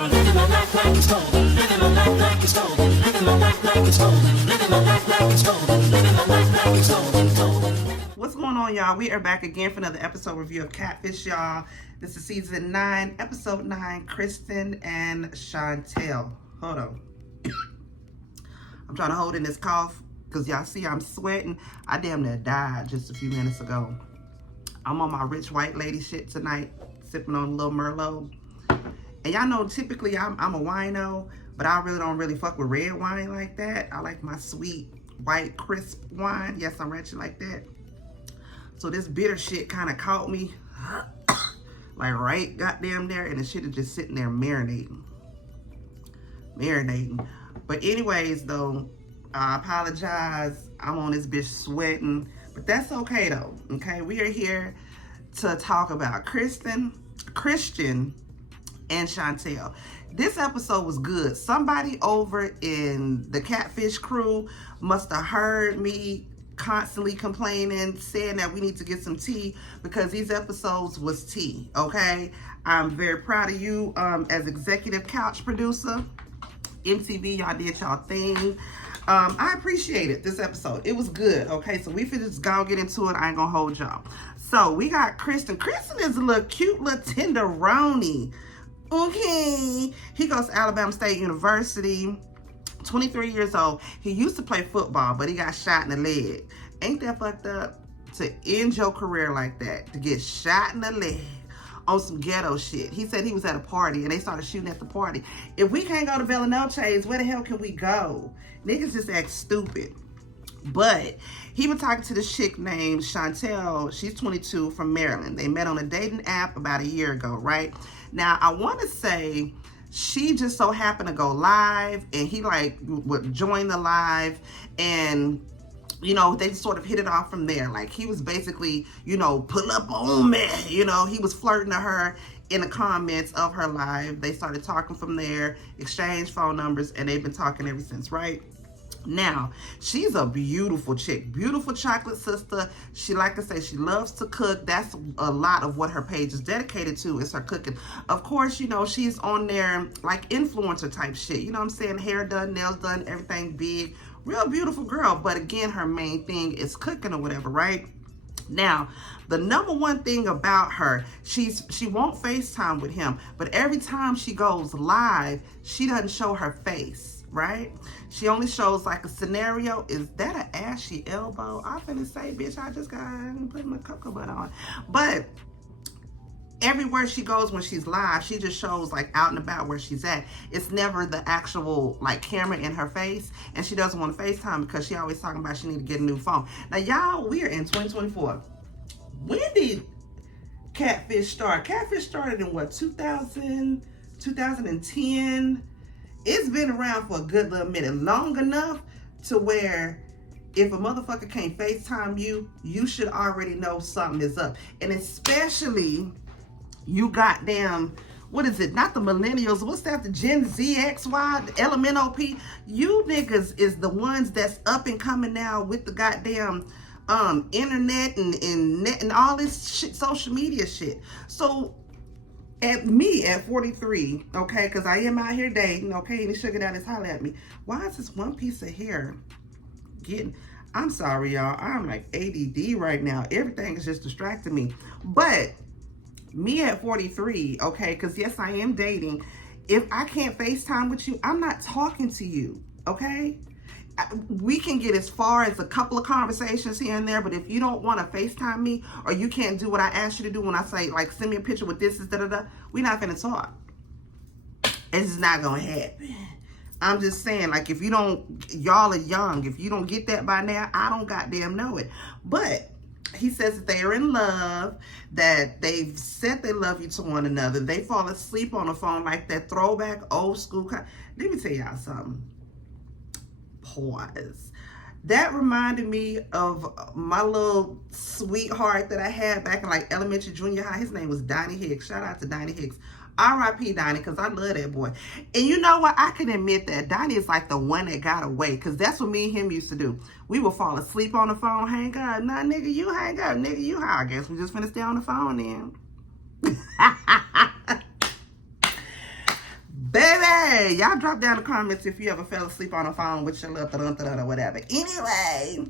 Living my life like it's golden. Living my life like it's golden. Living my life like it's golden. Living my life like it's golden. Living my life like it's golden. What's going on, y'all? We are back again for another episode review of Catfish, y'all. This is season 9, episode 9, Cristian and Chantel. Hold on. I'm trying to hold in this cough because y'all see I'm sweating. I damn near died just a few minutes ago. I'm on my rich white lady shit tonight, sipping on a little Merlot. And y'all know typically I'm a wino, but I don't fuck with red wine like that. I like my sweet, white, crisp wine. Yes, I'm ratchet like that. So this bitter shit kind of caught me, like right goddamn there, and the shit is just sitting there marinating. But anyways, though, I apologize. I'm on this bitch sweating, but that's okay though. Okay, we are here to talk about Cristian and Chantel. This episode was good. Somebody over in the Catfish crew must have heard me constantly complaining, saying that we need to get some tea because these episodes was tea, okay? I'm very proud of you as executive couch producer. MTV, y'all did y'all thing. I appreciated this episode. It was good, okay? So we finna just go get into it. I ain't gonna hold y'all. So we got Cristian. Cristian is a little cute little tenderoni. Okay. He goes to Alabama State University. 23 years old. He used to play football, but he got shot in the leg. Ain't that fucked up? To end your career like that, to get shot in the leg on some ghetto shit. He said he was at a party and they started shooting at the party. If we can't go to Bella Noche's, where the hell can we go? Niggas just act stupid. But he was talking to this chick named Chantel. She's 22 from Maryland. They met on a dating app about a year ago, right? Now, I want to say she just so happened to go live and he like would join the live and you know, they sort of hit it off from there. Like he was basically, you know, pull up on me. You know, he was flirting to her in the comments of her live. They started talking from there, exchanged phone numbers, and they've been talking ever since, right? Now, she's a beautiful chick, beautiful chocolate sister. She, like I say, she loves to cook. That's a lot of what her page is dedicated to, is her cooking. Of course, you know, she's on there like influencer type shit. You know what I'm saying? Hair done, nails done, everything big. Real beautiful girl. But again, her main thing is cooking or whatever, right? Now, the number one thing about her, she won't FaceTime with him, but every time she goes live, she doesn't show her face, right? She only shows like a scenario. Is that an ashy elbow? I'm finna say, bitch, I just got put my cocoa butter on. But everywhere she goes when she's live, she just shows like out and about where she's at. It's never the actual like camera in her face, and she doesn't want to FaceTime because she always talking about she need to get a new phone. Now, y'all, we are in 2024. When did Catfish start? Catfish started in what, 2010? It's been around for a good little minute, long enough to where if a motherfucker can't FaceTime you, you should already know something is up. And especially you goddamn, what is it? Not the millennials. What's that? The Gen Z, XY, the LMNOP. You niggas is the ones that's up and coming now with the goddamn internet and net and all this shit, social media shit. So at 43, okay, because I am out here dating, okay, and the sugar daddy's holler at me. Why is this one piece of hair getting, I'm sorry, y'all. I'm like ADD right now. Everything is just distracting me. But me at 43, okay, because yes, I am dating. If I can't FaceTime with you, I'm not talking to you, okay? We can get as far as a couple of conversations here and there, but if you don't want to FaceTime me or you can't do what I asked you to do when I say, like, send me a picture with this, da-da-da, we're not going to talk. It's just not going to happen. I'm just saying, like, if you don't, y'all are young. If you don't get that by now, I don't goddamn know it. But he says that they are in love, that they've said they love you to one another. They fall asleep on the phone like that throwback old school. Let me tell y'all something. Pause. That reminded me of my little sweetheart that I had back in like elementary, junior high. His name was Donnie Hicks. Shout out to Donnie Hicks. R.I.P. Donnie, because I love that boy. And you know what? I can admit that Donnie is like the one that got away, because that's what me and him used to do. We would fall asleep on the phone, hang up. Nah, nigga, you hang up. Nigga, you high. I guess we just finna stay on the phone then. Baby, y'all drop down the comments if you ever fell asleep on the phone with your little or whatever. Anyway,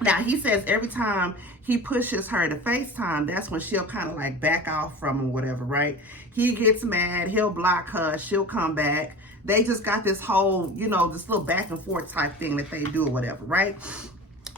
now he says every time he pushes her to FaceTime, that's when she'll kind of like back off from him or whatever, right? He gets mad, he'll block her, she'll come back. They just got this whole, you know, this little back and forth type thing that they do or whatever, right?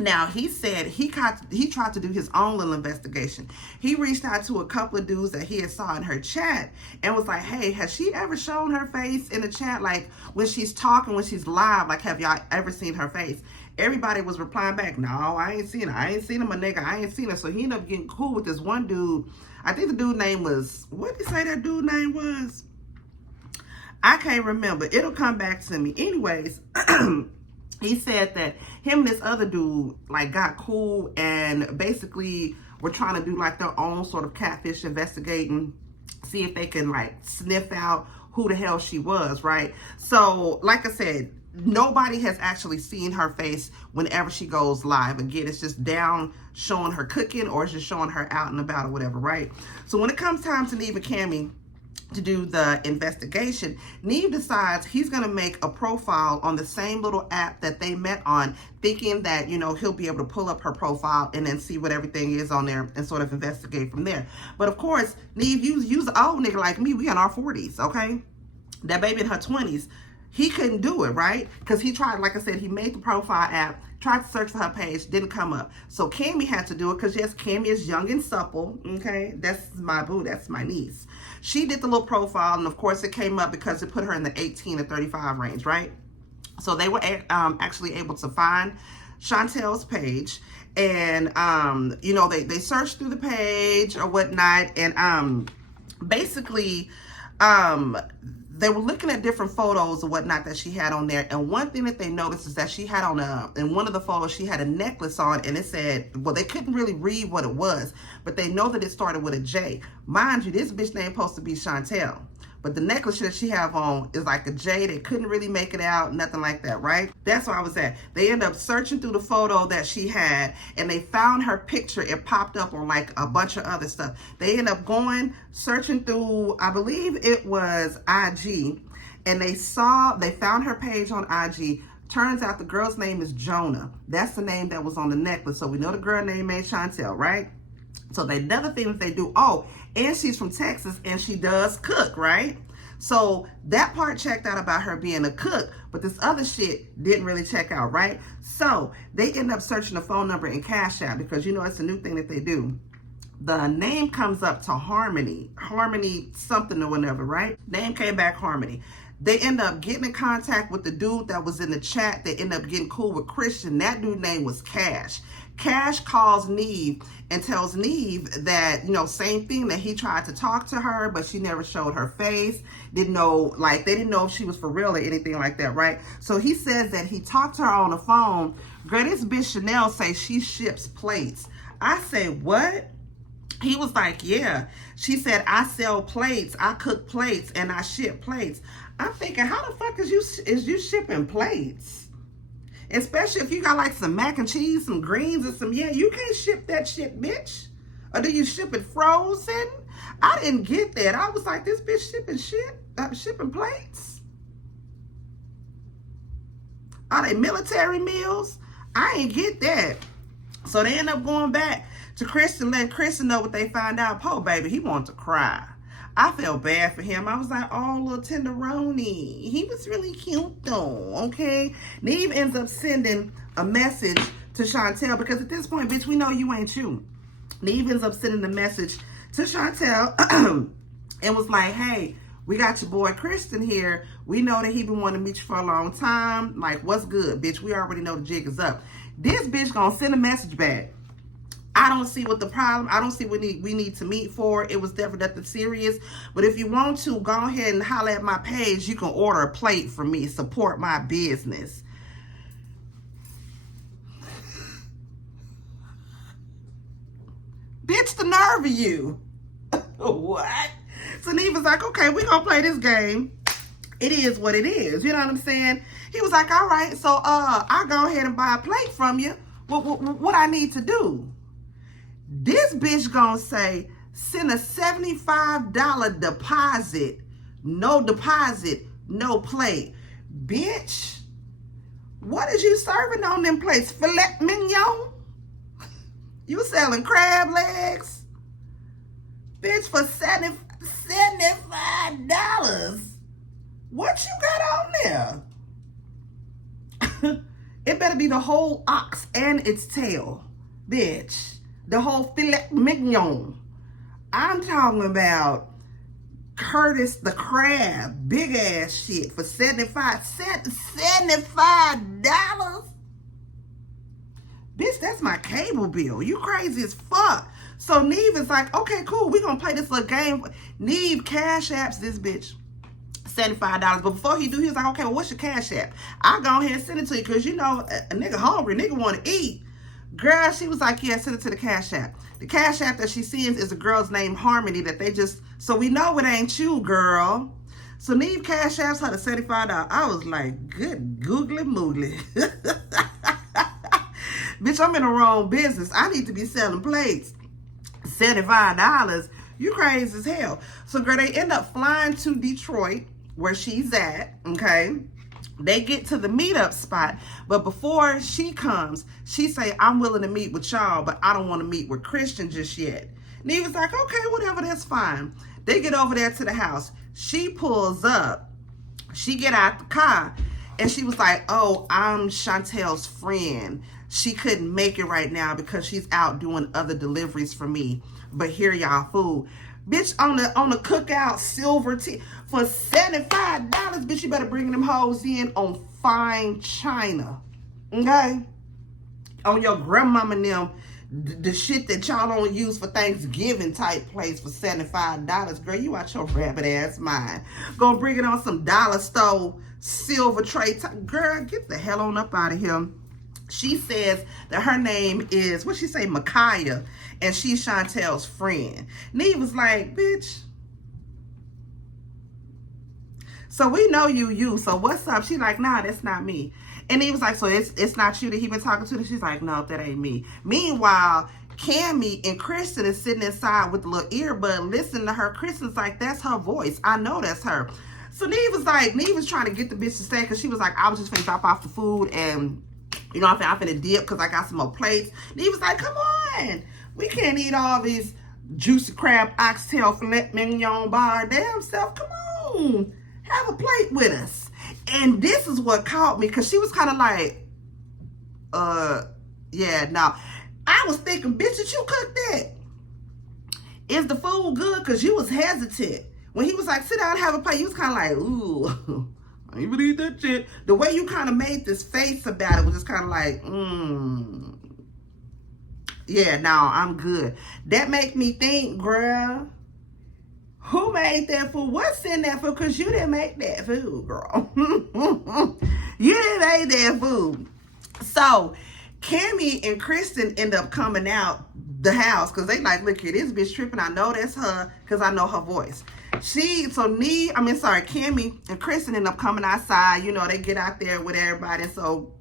Now, he said he tried to do his own little investigation. He reached out to a couple of dudes that he had saw in her chat and was like, hey, has she ever shown her face in the chat? Like, when she's talking, when she's live, like, have y'all ever seen her face? Everybody was replying back, no, I ain't seen her. I ain't seen him, a nigga. I ain't seen her. So he ended up getting cool with this one dude. I think the dude name was, what did he say that dude name was? I can't remember. It'll come back to me. Anyways, he said that him and this other dude like got cool and basically were trying to do like their own sort of catfish investigating, see if they can like sniff out who the hell she was, right? So like I said, nobody has actually seen her face whenever she goes live. Again, it's just down showing her cooking or it's just showing her out and about or whatever, right? So when it comes time to Neve and Cammy to do the investigation, Neve decides he's going to make a profile on the same little app that they met on, thinking that, you know, he'll be able to pull up her profile and then see what everything is on there and sort of investigate from there. But of course, Neve, use an old nigga like me, we in our 40s, okay? That baby in her 20s, he couldn't do it, right? Because he tried, like I said, he made the profile app, tried to search for her page, didn't come up. So Cammy had to do it because, yes, Cammy is young and supple, okay? That's my boo, that's my niece. She did the little profile, and of course it came up because it put her in the 18 to 35 range, right? So they were actually able to find Chantel's page, and, you know, they searched through the page or whatnot, and basically, they were looking at different photos or whatnot that she had on there. And one thing that they noticed is that she had on in one of the photos, she had a necklace on and it said, well, they couldn't really read what it was, but they know that it started with a J. Mind you, this bitch name supposed to be Chantel. But the necklace that she have on is like a J. They couldn't really make it out, nothing like that, right? That's where I was at. They ended up searching through the photo that she had, and they found her picture. It popped up on like a bunch of other stuff. They ended up going, searching through, I believe it was IG, and they found her page on IG. Turns out the girl's name is Jonah. That's the name that was on the necklace. So we know the girl name ain't Chantel, right? So another thing that they do, oh, and she's from Texas and she does cook, right? So that part checked out about her being a cook, but this other shit didn't really check out, right? So they end up searching the phone number in Cash App because, you know, it's a new thing that they do. The name comes up to Harmony something or whatever, right? Name came back Harmony. They end up getting in contact with the dude that was in the chat. They end up getting cool with Christian. That dude's name was Cash. Cash calls Neve and tells Neve that, you know, same thing, that he tried to talk to her, but she never showed her face. Didn't know, like, they didn't know if she was for real or anything like that, right? So he says that he talked to her on the phone. Girl, this bitch Chanel say she ships plates. I say, what? He was like, yeah. She said, I sell plates, I cook plates, and I ship plates. I'm thinking, how the fuck is you shipping plates? Especially if you got like some mac and cheese, some greens, and some, yeah, you can't ship that shit, bitch. Or do you ship it frozen? I didn't get that. I was like, this bitch shipping plates? Are they military meals? I ain't get that. So they end up going back to Cristian, letting Cristian know what they found out. Poor baby, he wanted to cry. I felt bad for him. I was like, oh, little tenderoni. He was really cute though, okay? Neve ends up sending a message to Chantel because at this point, bitch, we know you ain't you. Neve ends up sending a message to Chantel and was like, hey, we got your boy Cristian here. We know that he been wanting to meet you for a long time. Like, what's good, bitch? We already know the jig is up. This bitch gonna send a message back. I don't see what the problem, I don't see what we need to meet for. It was definitely nothing serious. But if you want to, go ahead and holler at my page. You can order a plate from me. Support my business. Bitch, the nerve of you. What? So Neve was like, okay, we're going to play this game. It is what it is. You know what I'm saying? He was like, all right, so I'll go ahead and buy a plate from you. What I need to do? This bitch gonna send a $75 deposit, no deposit, no plate. Bitch, what is you serving on them plates? Filet mignon? You selling crab legs? Bitch, for $75. What you got on there? It better be the whole ox and its tail. Bitch, the whole filet mignon. I'm talking about Curtis the crab, big ass shit for $75. Bitch, that's my cable bill. You crazy as fuck. So Neve is like, okay, cool. We gonna play this little game. Neve cash apps this bitch $75. But before he do, he was like, okay, well, what's your cash app? I'll go ahead and send it to you because you know a nigga hungry, nigga want to eat. Girl, she was like, yeah, send it to the cash app. The cash app that she sends is a girl's name, Harmony, that they just, so we know it ain't you, girl. So Neve cash apps her to $75. I was like, good googly moogly. Bitch, I'm in the wrong business. I need to be selling plates. $75. You crazy as hell. So girl, they end up flying to Detroit where she's at, okay? They get to the meetup spot, but before she comes, she say, I'm willing to meet with y'all, but I don't want to meet with Cristian just yet. And he was like, okay, whatever, that's fine. They get over there to the house. She pulls up. She get out the car, and she was like, oh, I'm Chantel's friend. She couldn't make it right now because she's out doing other deliveries for me. But here y'all food. Bitch, on the cookout silver tea for $75, bitch, you better bring them hoes in on fine china. Okay? On your grandmama and them, the shit that y'all don't use for Thanksgiving type place for $75. Girl, you out your rabbit ass mind. Gonna bring it on some dollar store silver tray. Girl, get the hell on up out of here. She says that her name is, what she say, Micaiah, and she's Chantel's friend. Neve was like, bitch, so we know you, so what's up? She's like, nah, that's not me. And he was like, so it's not you that he been talking to? And she's like, no, that ain't me. Meanwhile, Cammy and Cristian is sitting inside with the little earbud listening to her. Kristen's like, that's her voice. I know that's her. So Neve was like, Neve was trying to get the bitch to stay because she was like, I was just finna drop off the food and, you know, I'm finna dip because I got some more plates. Neve was like, come on. We can't eat all these juicy crab, oxtail, filet mignon by our damn self. Come on. Have a plate with us. And this is what caught me because she was kind of like, yeah, no. I was thinking, bitch, did you cook that? Is the food good? Because you was hesitant. When he was like, sit down and have a plate, you was kind of like, ooh, I ain't even eat that shit. The way you kind of made this face about it was just kind of like, yeah, no, I'm good. That make me think, girl, who made that food? What's in that food? Because you didn't make that food, girl. You didn't make that food. So, Cammy and Cristian end up coming out the house because they like, look here, this bitch tripping. I know that's her because I know her voice. Cammy and Cristian end up coming outside. You know, they get out there with everybody. So,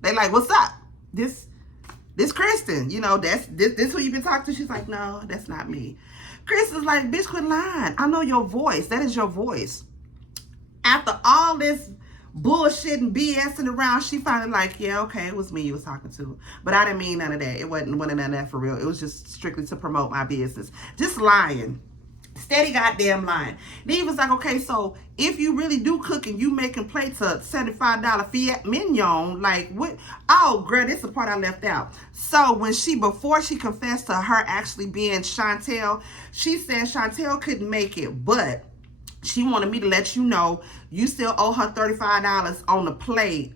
they like, what's up? This Cristian, you know, this who you been talking to? She's like, no, that's not me. Kristen's like, bitch, quit lying. I know your voice. That is your voice. After all this bullshit and BSing around, she finally like, yeah, okay, it was me you was talking to. But I didn't mean none of that. It wasn't none of that for real. It was just strictly to promote my business. Just lying. Steady goddamn lying. Then he was like, okay, so if you really do cook and you making plates of $75 filet mignon, like what? Oh, girl, this is the part I left out. So before she confessed to her actually being Chantel, she said Chantel couldn't make it, but she wanted me to let you know you still owe her $35 on the plate.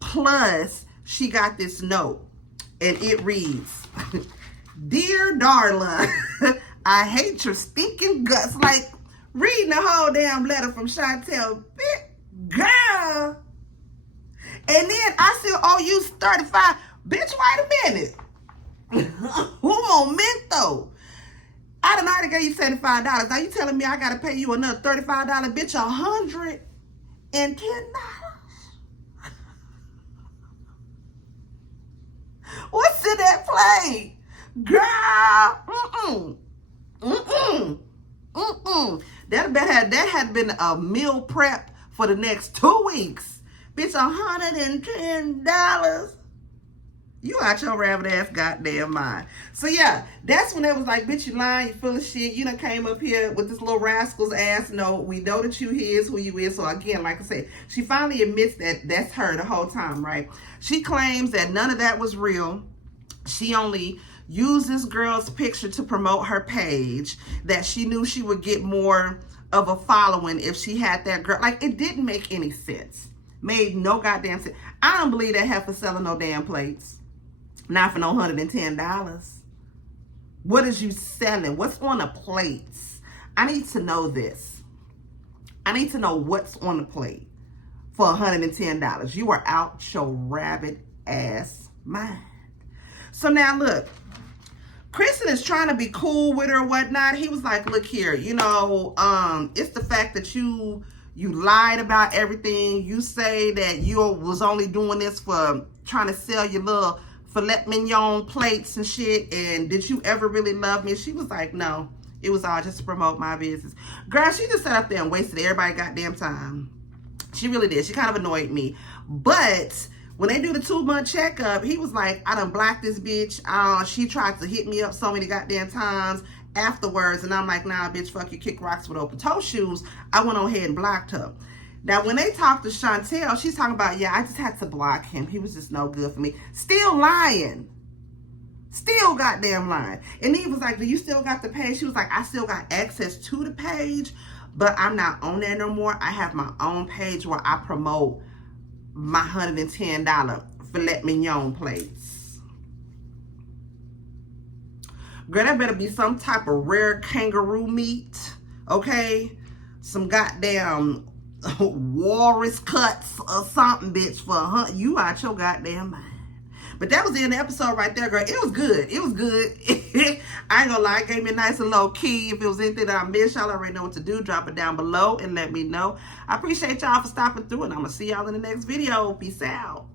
Plus, she got this note, and it reads, Dear Darla, I hate your stinking guts. Like, reading the whole damn letter from Chantel. Girl. And then I still owe you 35. Bitch, wait a minute. Un momento. I done already gave you $75. Now you telling me I got to pay you another $35? Bitch, $110? What's in that plate? Girl. That had been a meal prep for the next 2 weeks. Bitch, $110. You out your rabbit ass goddamn mind. So yeah, that's when it was like, bitch, you lying, you full of shit. You done came up here with this little rascal's ass note. We know that you is who you is. So again, like I said, she finally admits that that's her the whole time, right? She claims that none of that was real. She only used this girl's picture to promote her page, that she knew she would get more of a following if she had that girl. Like, it didn't make any sense. Made no goddamn sense. I don't believe that heifer selling no damn plates. Not for no $110. What is you selling? What's on the plates? I need to know this. I need to know what's on the plate for $110. You are out your rabbit ass mind. So now look, Cristian is trying to be cool with her or whatnot. He was like, look here, you know, it's the fact that you lied about everything. You say that you was only doing this for trying to sell your little filet mignon plates and shit, and did you ever really love me? She was like, no, it was all just to promote my business. Girl, she just sat up there and wasted everybody goddamn time. She really did. She kind of annoyed me. But when they do the 2-month checkup, he was like, I done blocked this bitch. She tried to hit me up so many goddamn times afterwards, and I'm like, nah, bitch, fuck you, kick rocks with open toe shoes. I went on ahead and blocked her. Now, when they talked to Chantel, she's talking about, yeah, I just had to block him. He was just no good for me. Still lying. Still goddamn lying. And he was like, do you still got the page? She was like, I still got access to the page, but I'm not on there no more. I have my own page where I promote my $110 filet mignon plates. Girl, that better be some type of rare kangaroo meat, okay? Some goddamn walrus cuts or something, bitch, for you out your goddamn mind. But that was the end of the episode right there, girl. It was good. It was good. I ain't gonna lie, it gave me a nice and low key. If it was anything that I missed, y'all already know what to do. Drop it down below and let me know. I appreciate y'all for stopping through, and I'm gonna see y'all in the next video. Peace out.